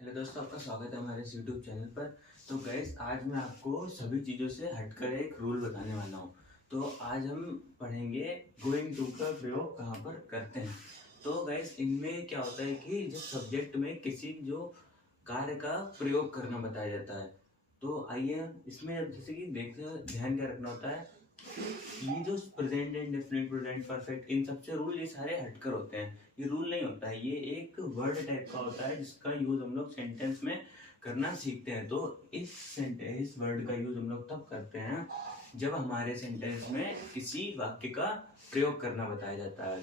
Hello दोस्तों, आपका स्वागत है हमारे इस यूट्यूब चैनल पर। तो गैस, आज मैं आपको सभी चीज़ों से हटकर एक रूल बताने वाला हूँ। तो आज हम पढ़ेंगे गोइंग टू का प्रयोग कहाँ पर करते हैं। तो गैस, इनमें क्या होता है कि जब सब्जेक्ट में किसी जो कार्य का प्रयोग करना बताया जाता है, तो आइए इसमें जैसे कि देखते ध्यान क्या रखना होता है। ये जो प्रेजेंट इंडेफिनिट, प्रेजेंट परफेक्ट, इन सबसे रूल ये सारे हटकर होते हैं। ये रूल नहीं होता है, ये एक वर्ड टाइप का होता है जिसका यूज हम लोग सेंटेंस में करना सीखते हैं। तो इस वर्ड का यूज हम लोग तब करते हैं जब हमारे सेंटेंस में किसी वाक्य का प्रयोग करना बताया जाता है।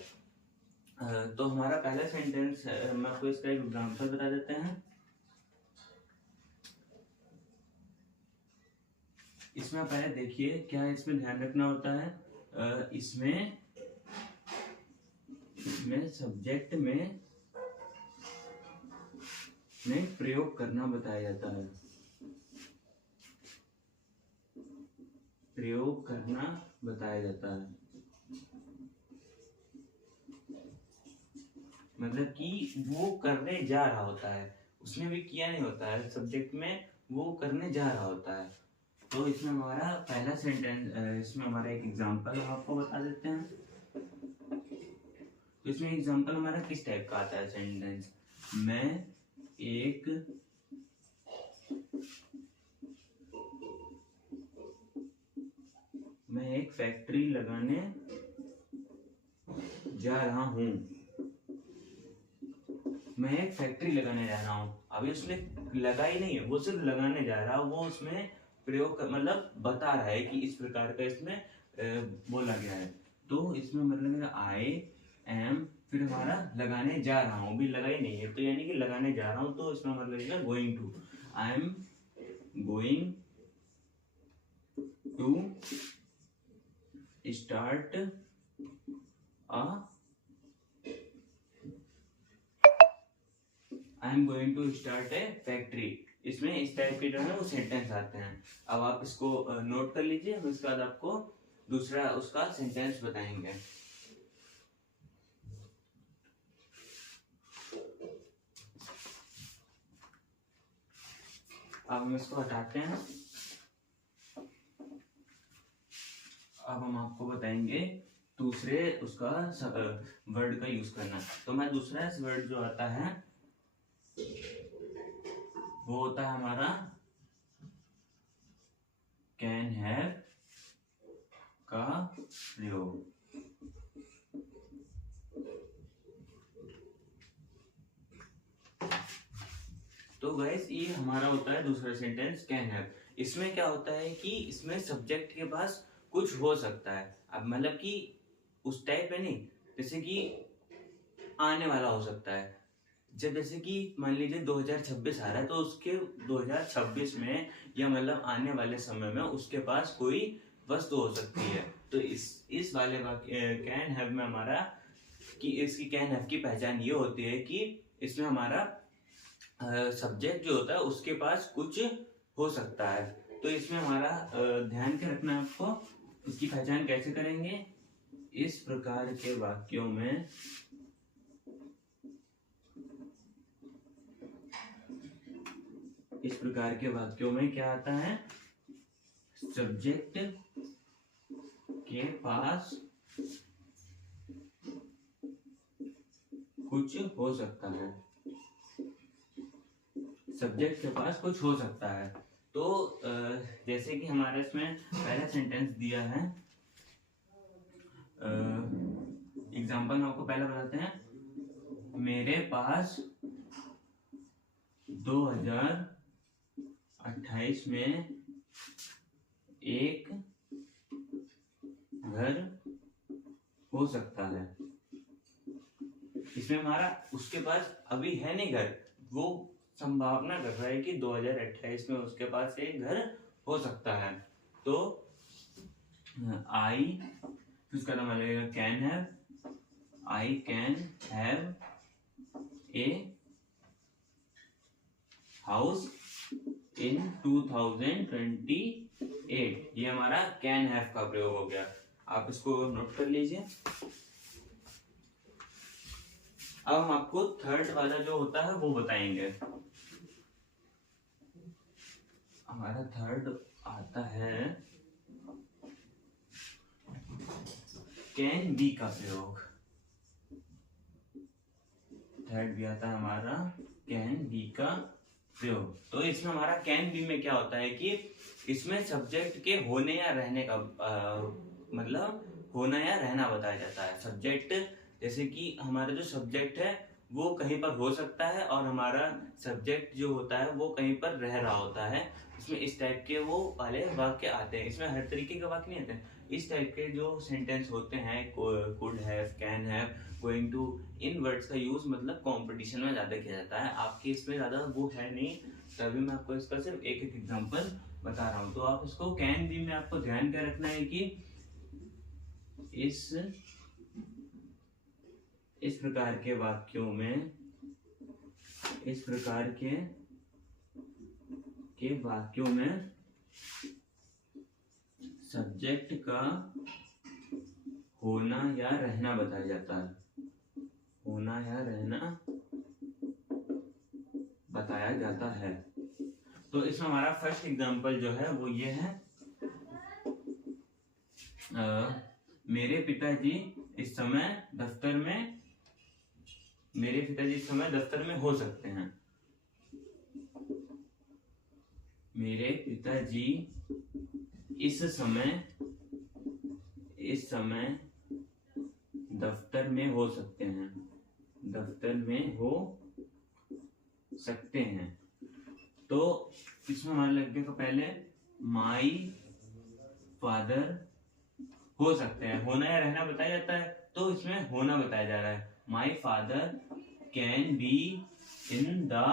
तो हमारा पहला सेंटेंस, हम आपको इसका एक एग्जाम्पल बता देते हैं। इसमें पहले देखिए क्या इसमें ध्यान रखना होता है। इसमें सब्जेक्ट में प्रयोग करना बताया जाता है। प्रयोग करना बताया जाता है मतलब कि वो करने जा रहा होता है, उसने भी किया नहीं होता है, सब्जेक्ट में वो करने जा रहा होता है। तो इसमें हमारा पहला सेंटेंस, इसमें हमारा एक एग्जांपल हम आपको बता देते हैं। तो इसमें एग्जांपल हमारा किस टाइप का आता है सेंटेंस। मैं एक फैक्ट्री लगाने जा रहा हूँ। मैं एक फैक्ट्री लगाने जा रहा हूँ। अभी उसने लगाई नहीं है, वो सिर्फ लगाने जा रहा है। वो उसमें प्रयोग मतलब बता रहा है कि इस प्रकार का इसमें बोला गया है। तो इसमें मतलब आई एम, फिर हमारा लगाने जा रहा हूँ, भी लगाई नहीं है तो यानी कि लगाने जा रहा हूँ। तो इसमें हमारा लगेगा going to. I am going to start I am going to start a factory. इसमें इस टाइप के जो है वो सेंटेंस आते हैं। अब आप इसको नोट कर लीजिए, हम इसके बाद आपको दूसरा उसका सेंटेंस बताएंगे। अब हम इसको हटाते हैं। अब हम आपको बताएंगे दूसरे उसका वर्ड का यूज करना। तो मैं दूसरा वर्ड जो आता है वो होता है हमारा कैन हैव का प्रयोग। तो गाइस, ये हमारा होता है दूसरा सेंटेंस कैन हैव। इसमें क्या होता है कि इसमें सब्जेक्ट के पास कुछ हो सकता है। अब मतलब कि उस टाइप में नहीं, जैसे कि आने वाला हो सकता है। जब जैसे कि मान लीजिए 2026 आ रहा है, तो उसके 2026 में या मतलब आने वाले समय में उसके पास कोई वस्तु हो सकती है। तो इस वाले कैन हैव में हमारा कि इसकी कैन हैव की पहचान ये होती है कि इसमें हमारा सब्जेक्ट जो होता है उसके पास कुछ हो सकता है। तो इसमें हमारा ध्यान के रखना है आपको। उसकी पहचान कैसे करेंगे। इस प्रकार के वाक्यों में क्या आता है, सब्जेक्ट के पास कुछ हो सकता है। सब्जेक्ट के पास कुछ हो सकता है। तो जैसे कि हमारे इसमें पहला सेंटेंस दिया है, एग्जाम्पल आपको पहला बताते हैं। मेरे पास 2028 में एक घर हो सकता है। इसमें हमारा उसके पास अभी है नहीं घर, वो संभावना कर रहा है कि 2028 में उसके पास एक घर हो सकता है। तो आई, उसका नाम लगेगा can have. I can have a house in 2028। ये हमारा कैन हैव का प्रयोग हो गया। आप इसको नोट कर लीजिए। अब हम आपको थर्ड वाला जो होता है वो बताएंगे। हमारा थर्ड आता है कैन बी का प्रयोग। थर्ड भी आता है हमारा कैन बी का प्रयोग। तो इसमें हमारा कैन बी में क्या होता है कि इसमें सब्जेक्ट के होने या रहने का मतलब होना या रहना बताया जाता है। सब्जेक्ट जैसे कि हमारा जो सब्जेक्ट है वो कहीं पर हो सकता है और हमारा सब्जेक्ट जो होता है वो कहीं पर रह रहा होता है। इसमें इस टाइप के वो वाले वाक्य आते हैं। इसमें हर तरीके के वाक्य नहीं आते हैं। इस टाइप के जो सेंटेंस होते हैं, could have, can have, going to, इन वर्ड्स का यूज मतलब कंपटीशन में ज्यादा किया जाता है। आपके इसमें ज्यादा वो है नहीं, तभी मैं आपको इसका सिर्फ एक एक एग्जांपल बता रहा हूँ। तो आप इसको कैन बी में आपको ध्यान क्या रखना है कि इस प्रकार के वाक्यों में, इस प्रकार के वाक्यों में सब्जेक्ट का होना या रहना बताया जाता है। होना या रहना बताया जाता है। तो इसमें हमारा फर्स्ट एग्जांपल जो है वो ये है, मेरे पिताजी इस समय दफ्तर में, मेरे पिताजी इस समय दफ्तर में हो सकते हैं। मेरे पिताजी इस समय दफ्तर में हो सकते हैं। दफ्तर में हो सकते हैं। तो इसमें हमारे लग गया पहले माई फादर हो सकते हैं। होना या रहना बताया जाता है, तो इसमें होना बताया जा रहा है। My father can be in the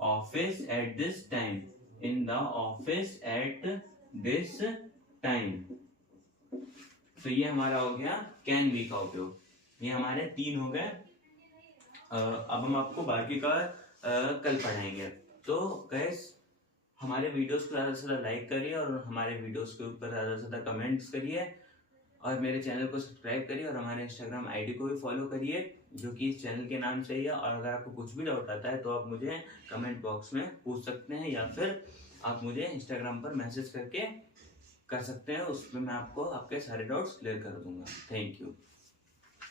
office at this time. In the office at this time. तो ये हमारा हो गया कैन बी का उपयोग। ये हमारे 3 हो गए। अब हम आपको बाकी का कल पढ़ाएंगे। तो गाइस हमारे वीडियोस को ज़्यादा से ज़्यादा लाइक करिए और हमारे वीडियोस के ऊपर ज़्यादा से ज़्यादा कमेंट्स करिए और मेरे चैनल को सब्सक्राइब करिए और हमारे इंस्टाग्राम आईडी को भी फॉलो करिए जो कि इस चैनल के नाम से ही है। और अगर आपको कुछ भी डाउट आता है तो आप मुझे कमेंट बॉक्स में पूछ सकते हैं या फिर आप मुझे इंस्टाग्राम पर मैसेज करके कर सकते हैं। उसमें मैं आपको आपके सारे डाउट्स क्लियर कर दूंगा। Thank you.